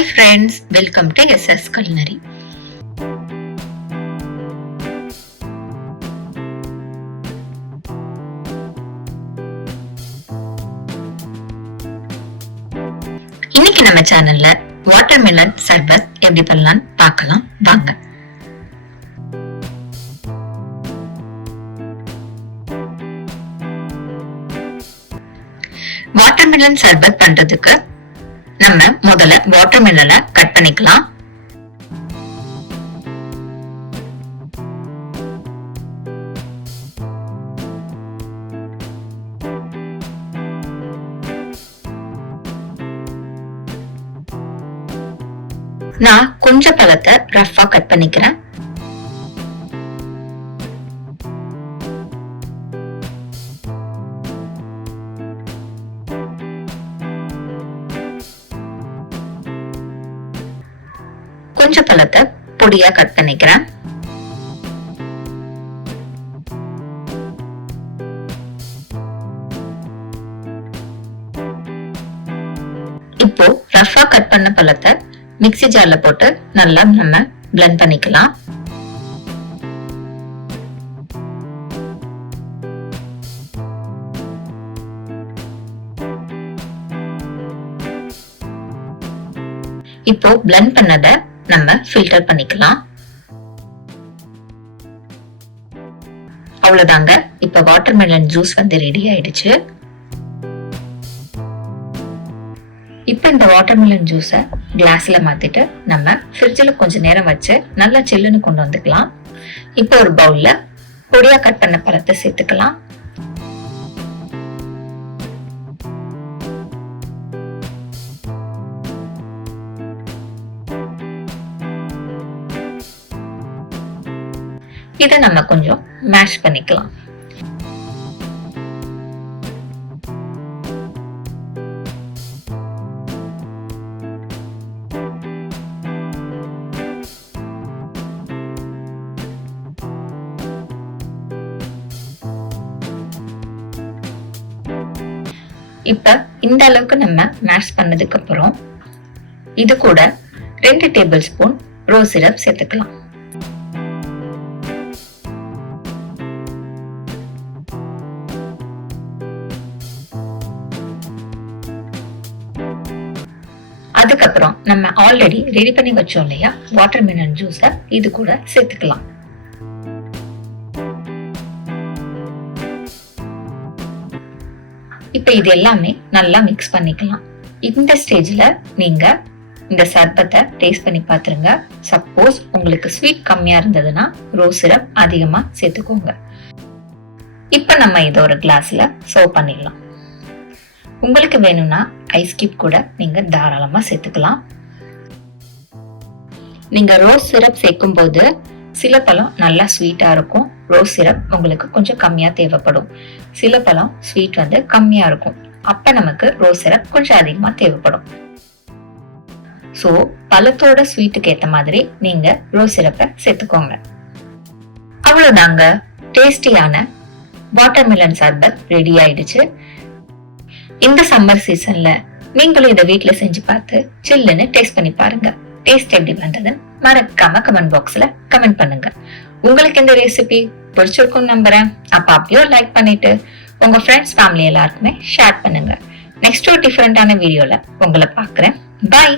Hi friends, welcome to SS Culinary. இன்னைக்கு நம்ம சேனல்ல வாட்டர்மெலன் சர்பத் எப்படி பண்ணலாம்னு பார்க்கலாம் வாங்க. வாட்டர்மெலன் சர்பத் பண்றதுக்கு நம்ம முதல்ல வாட்டர்மெலனை கட் பண்ணிக்கலாம். நான் கொஞ்சம் பழத்தை ரஃபா கட் பண்ணிக்கிறேன். கொஞ்சம் பழத்தை பொடியா கட் பண்ணிக்கிறேன். இப்போ ரஃபா கட் பண்ண பழத்தை மிக்ஸி ஜார்ல போட்டு நல்லா நம்ம பிளெண்ட் பண்ணிக்கலாம். இப்போ பிளெண்ட் பண்ணத நம்ம ஃபில்டர் பண்ணிக்கலாம். அவ்வளவுதாங்க. இப்ப வாட்டர்மெலன் ஜூஸ் வந்து ரெடி ஆயிடுச்சு. இப்ப இந்த வாட்டர்மெலன் ஜூஸ கிளாஸ்ல மாத்திட்டு நம்ம ஃப்ரிட்ஜ்ல கொஞ்ச நேரம் வச்சு நல்லா சில்லுன்னு கொண்டு வந்துக்கலாம். இப்போ ஒரு பவுல்ல பொடியா கட் பண்ண பழத்தை சேர்த்துக்கலாம். இதை நம்ம கொஞ்சம் மேஷ் பண்ணிக்கலாம். இப்ப இந்த அளவுக்கு நம்ம மேஷ் பண்ணதுக்கு அப்புறம் இது கூட 2 டேபிள் ஸ்பூன் ரோஸ் சிரப் சேர்த்துக்கலாம். அதுக்கப்புறம் நம்ம ஆல்ரெடி ரெடி பண்ணி வச்சோம் இல்லையா வாட்டர்மெலன் ஜூஸ இது கூட சேர்த்துக்கலாம். இப்ப இது எல்லாமே நல்லா மிக்ஸ் பண்ணிக்கலாம். இந்த ஸ்டேஜ்ல நீங்க இந்த சர்பத்தை டேஸ்ட் பண்ணி பாத்துருங்க. சப்போஸ் உங்களுக்கு ஸ்வீட் கம்மியா இருந்ததுன்னா ரோஸ் சிரப் அதிகமா சேர்த்துக்கோங்க. இப்ப நம்ம இதை ஒரு கிளாஸ்ல சர்வ் பண்ணிடலாம். உங்களுக்கு வேணும்னா ஐஸ் கியூப் கூட நீங்க தாராளமா சேர்த்துக்கலாம். நீங்க ரோஸ் சிரப் சேர்க்கும் போது சில பழம் நல்லா ஸ்வீட்டா இருக்கும். ரோஸ் சிரப் உங்களுக்கு கொஞ்சம் கம்மியா தேவைப்படும். சில பழம் ஸ்வீட் வந்து கம்மியா இருக்கும். அப்ப நமக்கு ரோஸ் சிரப் கொஞ்சம் அதிகமா தேவைப்படும். சோ பழத்தோட ஸ்வீட்டுக்கு ஏத்த மாதிரி நீங்க ரோஸ் சிரப்பை சேர்த்துக்கோங்க. அவ்வளவுதாங்க. டேஸ்டியான வாட்டர்மெலன் சர்பத் ரெடி ஆயிடுச்சு. இந்த சம்மர் சீசன்ல நீங்களும் இதை வீட்டுல செஞ்சு பார்த்து சில்லுன்னு டேஸ்ட் பண்ணி பாருங்க. டேஸ்ட் எப்படி வந்ததுன்னு மறக்காம கமெண்ட் பாக்ஸ்ல கமெண்ட் பண்ணுங்க. உங்களுக்கு இந்த ரெசிபி பிடிச்சிருக்கும் நம்புறேன். அப்ப அப்படியே லைக் பண்ணிட்டு உங்க ஃப்ரெண்ட்ஸ் ஃபேமிலி எல்லாருக்குமே ஷேர் பண்ணுங்க. நெக்ஸ்ட் ஒரு டிஃபரெண்டான வீடியோல உங்களை பாக்குறேன். பை.